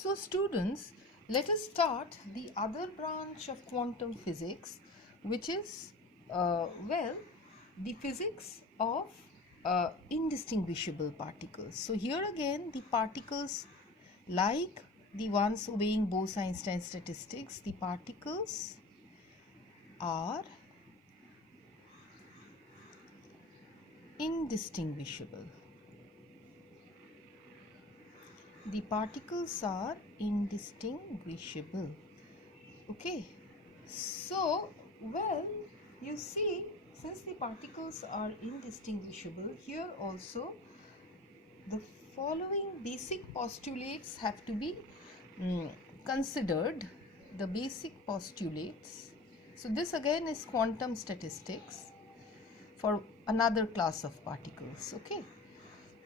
So students, let us start the other branch of quantum physics, which is, the physics of indistinguishable particles. So here again, the particles, like the ones obeying Bose-Einstein statistics, the particles are indistinguishable. The particles are indistinguishable. Okay, so you see, since the particles are indistinguishable, here also the following basic postulates have to be considered. The basic postulates. So this again is quantum statistics for another class of particles. Okay,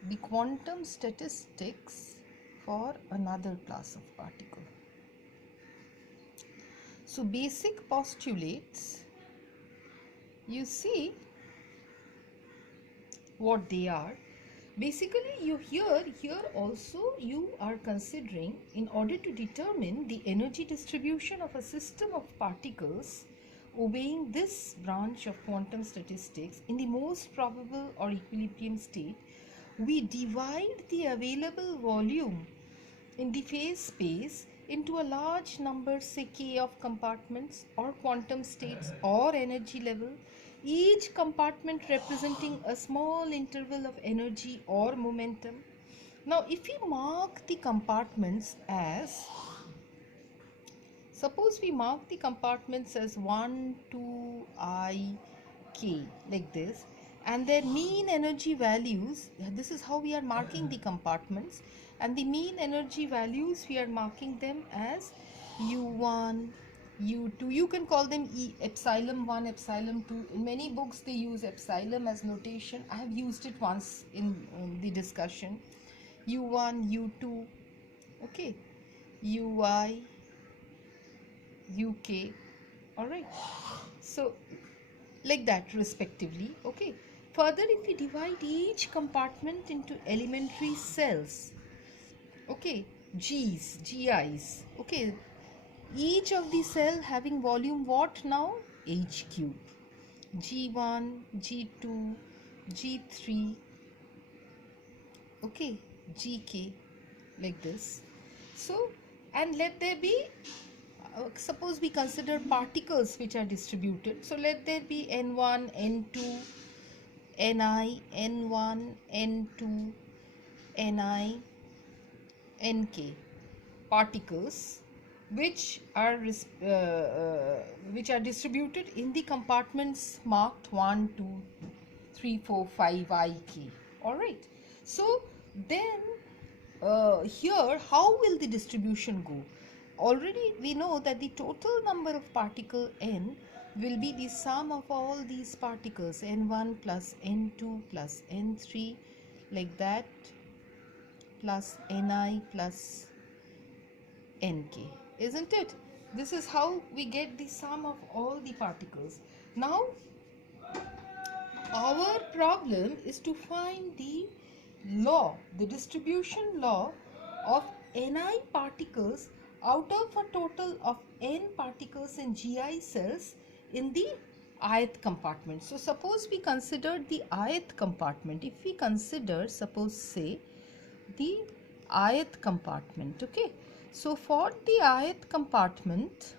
the quantum statistics for another class of particle. So basic postulates, you see what they are. Basically, here also you are considering, in order to determine the energy distribution of a system of particles obeying this branch of quantum statistics in the most probable or equilibrium state, we divide the available volume in the phase space into a large number, say k, of compartments or quantum states or energy level, each compartment representing a small interval of energy or momentum. Now if we mark the compartments as, suppose we mark the compartments as 1, 2, I, k, like this, and their mean energy values, this is how we are marking the compartments, and the mean energy values we are marking them as U1, U2, you can call them epsilon 1, epsilon 2. In many books they use epsilon as notation. I have used it once in the discussion. U1, U2, okay, UI, UK, alright, so like that respectively. Okay, further, if we divide each compartment into elementary cells, okay, GIs, okay, each of the cell having volume what now? H cube, G1, G2, G3, okay, GK, like this. So, and let there be, suppose we consider particles which are distributed, so let there be N1, N2, Ni, N1, N2, Ni, Nk particles which are distributed in the compartments marked 1, 2, 3, 4, 5, Ik. All right. So then here, how will the distribution go? Already we know that the total number of particle n will be the sum of all these particles, n1 plus n2 plus n3, like that, plus ni plus nk, isn't it? This is how we get the sum of all the particles. Now our problem is to find the law, the distribution law of Ni particles out of a total of n particles in Gi cells in the ith compartment. So suppose we consider the ith compartment. If we consider, suppose say, the ith compartment, okay. So for the ith compartment,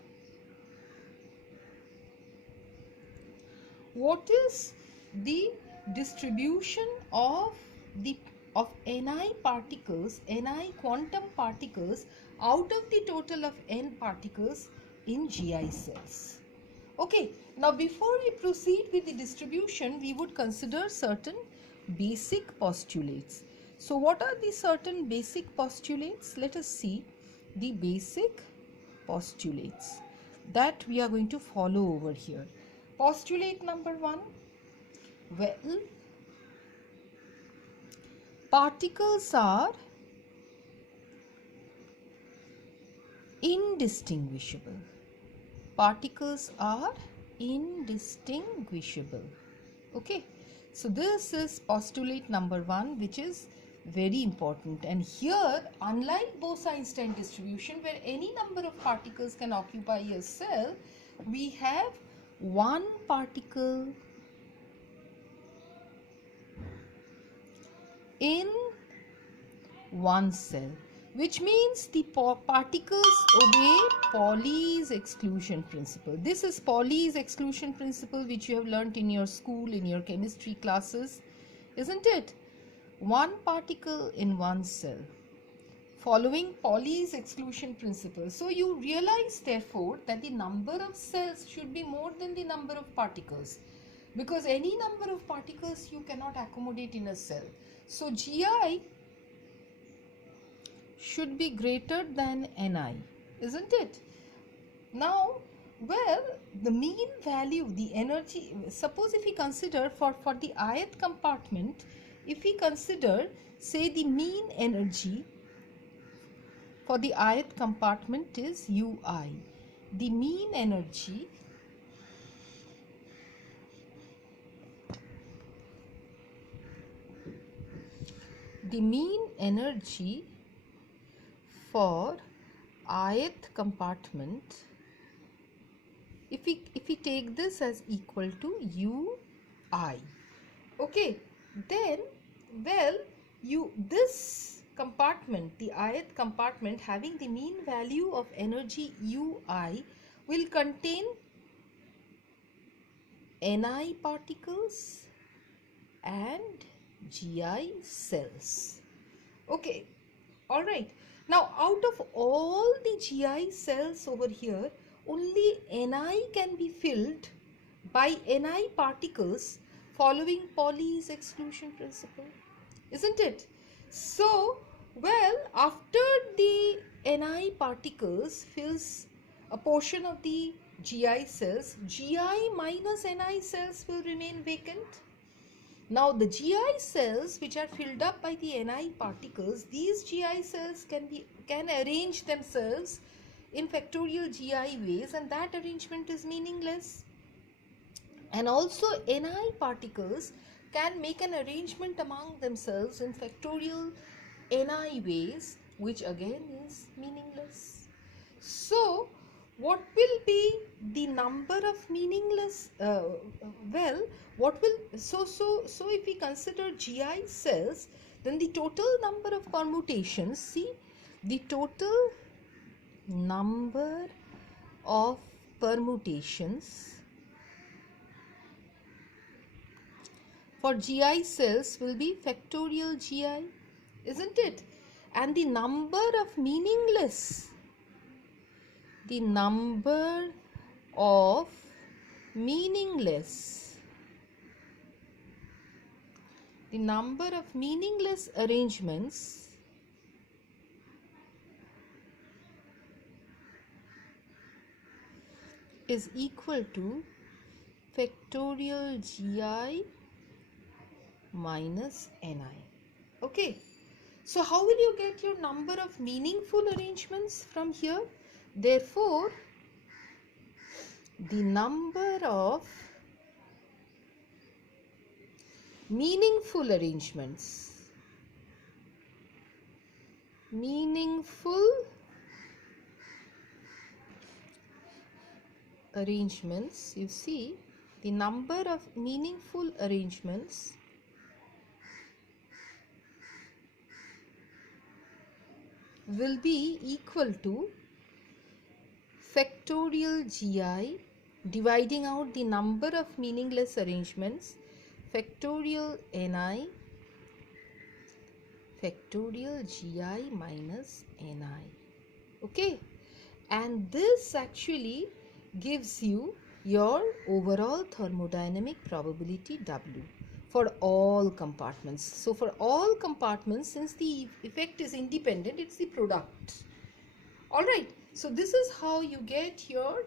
what is the distribution of Ni particles, Ni quantum particles out of the total of n particles in Gi cells? Okay, now before we proceed with the distribution, we would consider certain basic postulates. So what are the certain basic postulates? Let us see the basic postulates that we are going to follow over here. Postulate number 1, well, particles are indistinguishable. Particles are indistinguishable. Okay, so this is postulate number 1, which is Very important. And here, unlike Bose-Einstein distribution, where any number of particles can occupy a cell, we have one particle in one cell, which means the particles obey Pauli's exclusion principle. This is Pauli's exclusion principle, which you have learnt in your school, in your chemistry classes, isn't it? One particle in one cell, following Pauli's exclusion principle. So you realize, therefore, that the number of cells should be more than the number of particles, because any number of particles you cannot accommodate in a cell. So GI should be greater than Ni, isn't it? Now, well, the mean value, the energy, suppose if we consider for the ith compartment, if we consider, say, the mean energy for the ith compartment is Ui. The mean energy for ith compartment, if we take this as equal to Ui, okay, then, well, this compartment, the ith compartment having the mean value of energy Ui, will contain Ni particles and Gi cells. Okay, all right. Now, out of all the Gi cells over here, only Ni can be filled by Ni particles following Pauli's exclusion principle, isn't it? So, well, after the Ni particles fills a portion of the Gi cells, Gi minus Ni cells will remain vacant. Now, the Gi cells which are filled up by the Ni particles, these Gi cells can arrange themselves in factorial Gi ways, and that arrangement is meaningless. And also, Ni particles can make an arrangement among themselves in factorial Ni ways, which again is meaningless. So, what will be the number of meaningless, so if we consider Gi cells, then the total number of permutations, see, the total number of permutations for Gi cells will be factorial Gi, isn't it? And the number of meaningless arrangements is equal to factorial Gi minus Ni. Okay. So how will you get your number of meaningful arrangements from here? Therefore, the number of meaningful arrangements you see, the number of meaningful arrangements will be equal to factorial Gi dividing out the number of meaningless arrangements, factorial Ni, factorial Gi minus Ni. Okay, and this actually gives you your overall thermodynamic probability W for all compartments. So for all compartments, since the effect is independent, it's the product. All right, so this is how you get your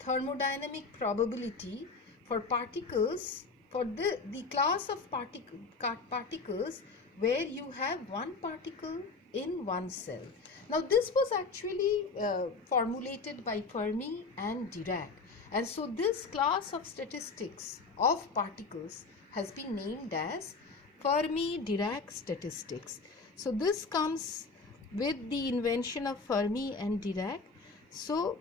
thermodynamic probability for particles, for the class of particles where you have one particle in one cell. Now this was actually formulated by Fermi and Dirac, and so this class of statistics of particles has been named as Fermi-Dirac statistics. So this comes with the invention of Fermi and Dirac. So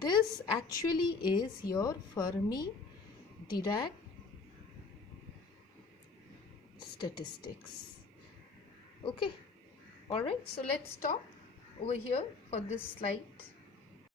this actually is your Fermi-Dirac statistics. Okay, all right, so let's stop over here for this slide.